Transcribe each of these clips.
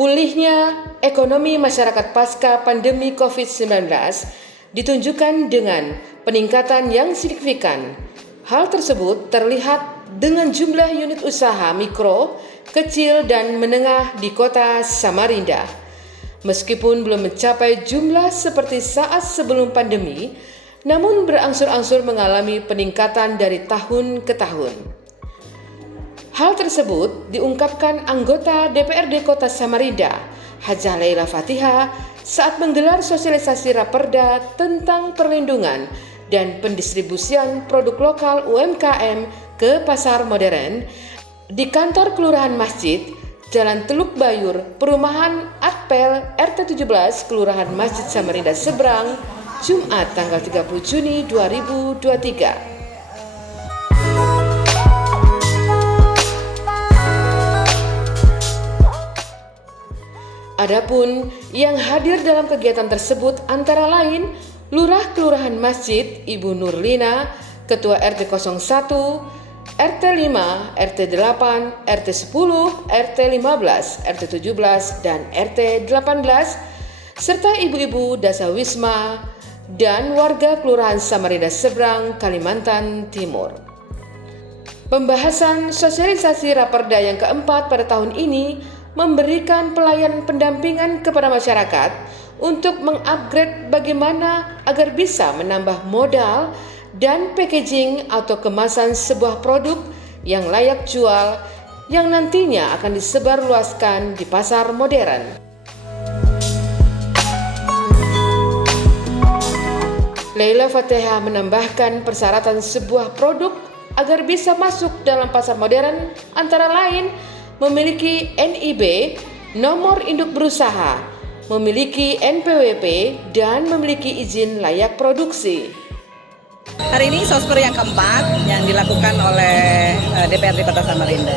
Pulihnya ekonomi masyarakat pasca pandemi COVID-19 ditunjukkan dengan peningkatan yang signifikan. Hal tersebut terlihat dengan jumlah unit usaha mikro, kecil, dan menengah di kota Samarinda. Meskipun belum mencapai jumlah seperti saat sebelum pandemi, namun berangsur-angsur mengalami peningkatan dari tahun ke tahun. Hal tersebut diungkapkan anggota DPRD Kota Samarinda, Hajah Laila Fatihah, saat menggelar sosialisasi Raperda tentang perlindungan dan pendistribusian produk lokal UMKM ke pasar modern di kantor Kelurahan Masjid, Jalan Teluk Bayur, Perumahan Atpel, RT 17, Kelurahan Masjid Samarinda Seberang, Jumat tanggal 30 Juni 2023. Adapun yang hadir dalam kegiatan tersebut antara lain Lurah Kelurahan Masjid Ibu Nurlina, Ketua RT 01, RT 5, RT 8, RT 10, RT 15, RT 17, dan RT 18, serta ibu-ibu Dasa Wisma dan warga Kelurahan Samarinda Seberang, Kalimantan Timur. Pembahasan sosialisasi Raperda yang keempat pada tahun ini memberikan pelayanan pendampingan kepada masyarakat untuk mengupgrade bagaimana agar bisa menambah modal dan packaging atau kemasan sebuah produk yang layak jual yang nantinya akan disebarluaskan di pasar modern. Laila Fatihah menambahkan persyaratan sebuah produk agar bisa masuk dalam pasar modern antara lain memiliki NIB, nomor induk berusaha, memiliki NPWP, dan memiliki izin layak produksi. Hari ini sosper yang keempat yang dilakukan oleh DPRD Kota Samarinda.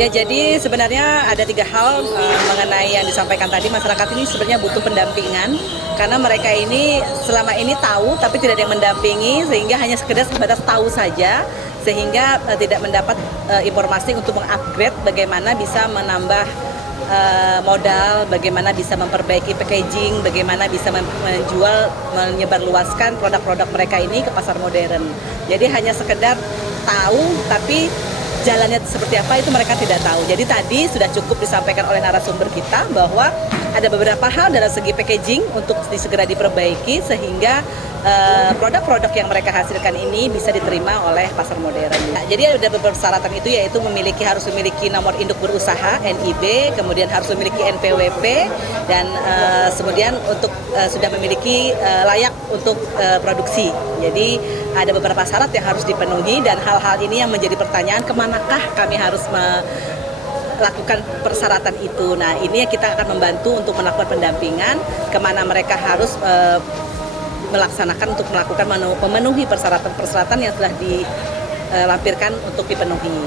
Ya, jadi sebenarnya ada 3 hal mengenai yang disampaikan tadi. Masyarakat ini sebenarnya butuh pendampingan karena mereka ini selama ini tahu tapi tidak ada yang mendampingi, sehingga hanya sebatas tahu saja, sehingga tidak mendapat informasi untuk mengupgrade bagaimana bisa menambah modal, bagaimana bisa memperbaiki packaging, bagaimana bisa menjual, menyebarluaskan produk-produk mereka ini ke pasar modern. Jadi hanya sekedar tahu tapi jalannya seperti apa itu mereka tidak tahu. Jadi tadi sudah cukup disampaikan oleh narasumber kita bahwa ada beberapa hal dalam segi packaging untuk segera diperbaiki sehingga produk-produk yang mereka hasilkan ini bisa diterima oleh pasar modern. Nah, jadi ada beberapa persyaratan itu, yaitu harus memiliki nomor induk berusaha NIB, kemudian harus memiliki NPWP, dan kemudian untuk sudah memiliki layak untuk produksi. Jadi ada beberapa syarat yang harus dipenuhi, dan hal-hal ini yang menjadi pertanyaan, kemanakah kami harus melakukan persyaratan itu. Nah, ini kita akan membantu untuk melakukan pendampingan kemana mereka harus melaksanakan untuk memenuhi persyaratan-persyaratan yang telah dilampirkan untuk dipenuhi.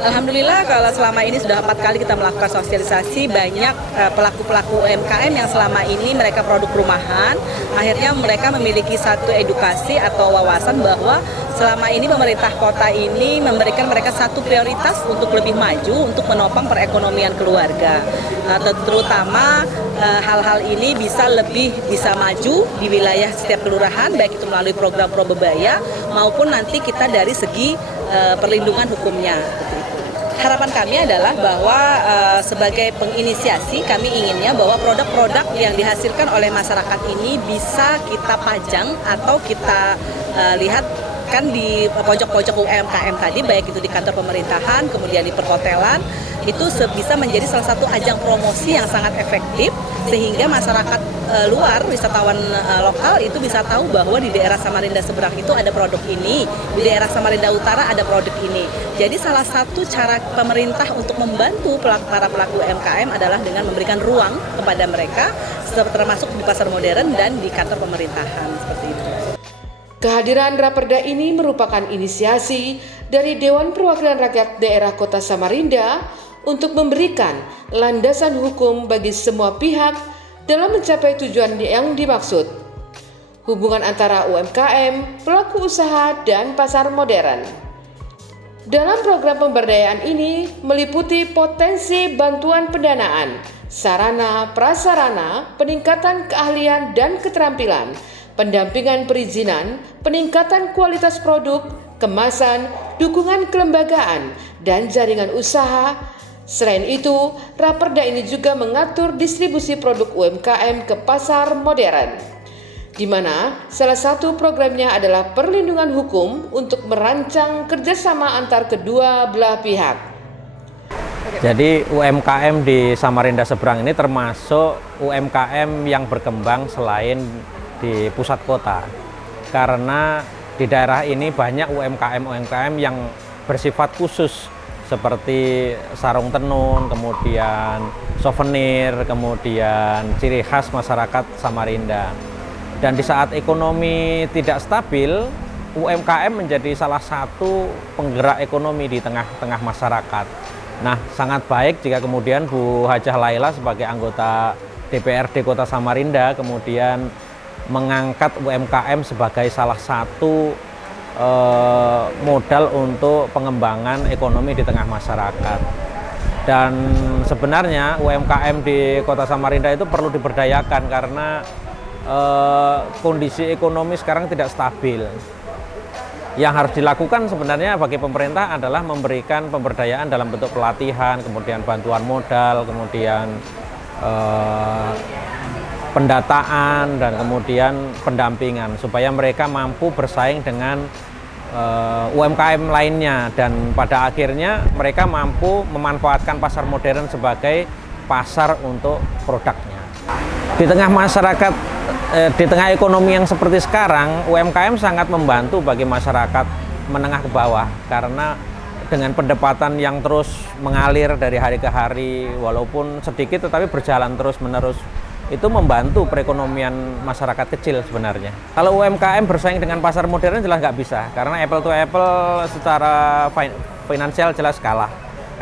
Alhamdulillah kalau selama ini sudah 4 kali kita melakukan sosialisasi, banyak pelaku-pelaku UMKM yang selama ini mereka produk rumahan, akhirnya mereka memiliki satu edukasi atau wawasan bahwa selama ini pemerintah kota ini memberikan mereka satu prioritas untuk lebih maju untuk menopang perekonomian keluarga. Terutama hal-hal ini bisa maju di wilayah setiap kelurahan, baik itu melalui program Probebaya maupun nanti kita dari segi perlindungan hukumnya. Harapan kami adalah bahwa sebagai penginisiasi kami inginnya bahwa produk-produk yang dihasilkan oleh masyarakat ini bisa kita pajang atau kita lihat kan di pojok-pojok UMKM tadi, baik itu di kantor pemerintahan, kemudian di perhotelan, itu bisa menjadi salah satu ajang promosi yang sangat efektif sehingga masyarakat luar, wisatawan lokal itu bisa tahu bahwa di daerah Samarinda Seberang itu ada produk ini, di daerah Samarinda Utara ada produk ini. Jadi salah satu cara pemerintah untuk membantu para pelaku UMKM adalah dengan memberikan ruang kepada mereka, termasuk di pasar modern dan di kantor pemerintahan, seperti itu. Kehadiran Raperda ini merupakan inisiasi dari Dewan Perwakilan Rakyat Daerah Kota Samarinda untuk memberikan landasan hukum bagi semua pihak dalam mencapai tujuan yang dimaksud. Hubungan antara UMKM, pelaku usaha, dan pasar modern. Dalam program pemberdayaan ini meliputi potensi bantuan pendanaan, sarana prasarana, peningkatan keahlian dan keterampilan, pendampingan perizinan, peningkatan kualitas produk, kemasan, dukungan kelembagaan, dan jaringan usaha. Selain itu, Raperda ini juga mengatur distribusi produk UMKM ke pasar modern, di mana salah satu programnya adalah perlindungan hukum untuk merancang kerjasama antar kedua belah pihak. Jadi UMKM di Samarinda Seberang ini termasuk UMKM yang berkembang selain di pusat kota. Karena di daerah ini banyak UMKM yang bersifat khusus seperti sarung tenun, kemudian souvenir, kemudian ciri khas masyarakat Samarinda. Dan di saat ekonomi tidak stabil, UMKM menjadi salah satu penggerak ekonomi di tengah-tengah masyarakat. Nah, sangat baik jika kemudian Bu Hajah Laila sebagai anggota DPRD Kota Samarinda kemudian mengangkat UMKM sebagai salah satu modal untuk pengembangan ekonomi di tengah masyarakat. Dan sebenarnya UMKM di Kota Samarinda itu perlu diberdayakan karena kondisi ekonomi sekarang tidak stabil. Yang harus dilakukan sebenarnya bagi pemerintah adalah memberikan pemberdayaan dalam bentuk pelatihan, kemudian bantuan modal, kemudian pendataan, dan kemudian pendampingan supaya mereka mampu bersaing dengan UMKM lainnya, dan pada akhirnya mereka mampu memanfaatkan pasar modern sebagai pasar untuk produknya. Di tengah masyarakat, di tengah ekonomi yang seperti sekarang, UMKM sangat membantu bagi masyarakat menengah ke bawah karena dengan pendapatan yang terus mengalir dari hari ke hari, walaupun sedikit tetapi berjalan terus-menerus, itu membantu perekonomian masyarakat kecil sebenarnya. Kalau UMKM bersaing dengan pasar modern jelas nggak bisa, karena apple to apple secara finansial jelas kalah.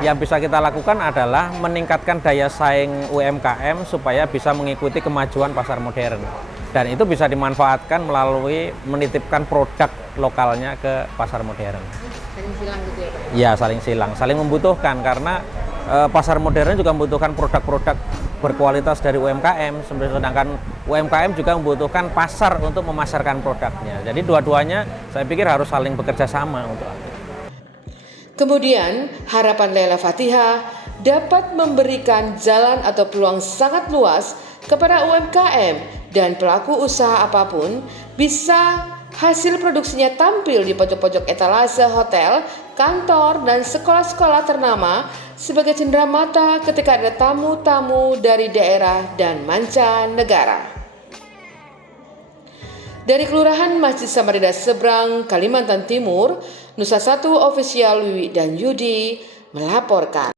Yang bisa kita lakukan adalah meningkatkan daya saing UMKM supaya bisa mengikuti kemajuan pasar modern. Dan itu bisa dimanfaatkan melalui menitipkan produk lokalnya ke pasar modern. Saling silang gitu ya Pak? Ya, saling silang, saling membutuhkan karena pasar modern juga membutuhkan produk-produk berkualitas dari UMKM, sedangkan UMKM juga membutuhkan pasar untuk memasarkan produknya. Jadi dua-duanya saya pikir harus saling bekerja sama untuk itu. Kemudian, harapan Laila Fatihah dapat memberikan jalan atau peluang sangat luas kepada UMKM dan pelaku usaha apapun bisa hasil produksinya tampil di pojok-pojok etalase hotel, kantor, dan sekolah-sekolah ternama sebagai cenderamata ketika ada tamu-tamu dari daerah dan mancanegara. Dari Kelurahan Masjid Samarinda Seberang, Kalimantan Timur, Nusa 1 Official Wiwi dan Yudi melaporkan.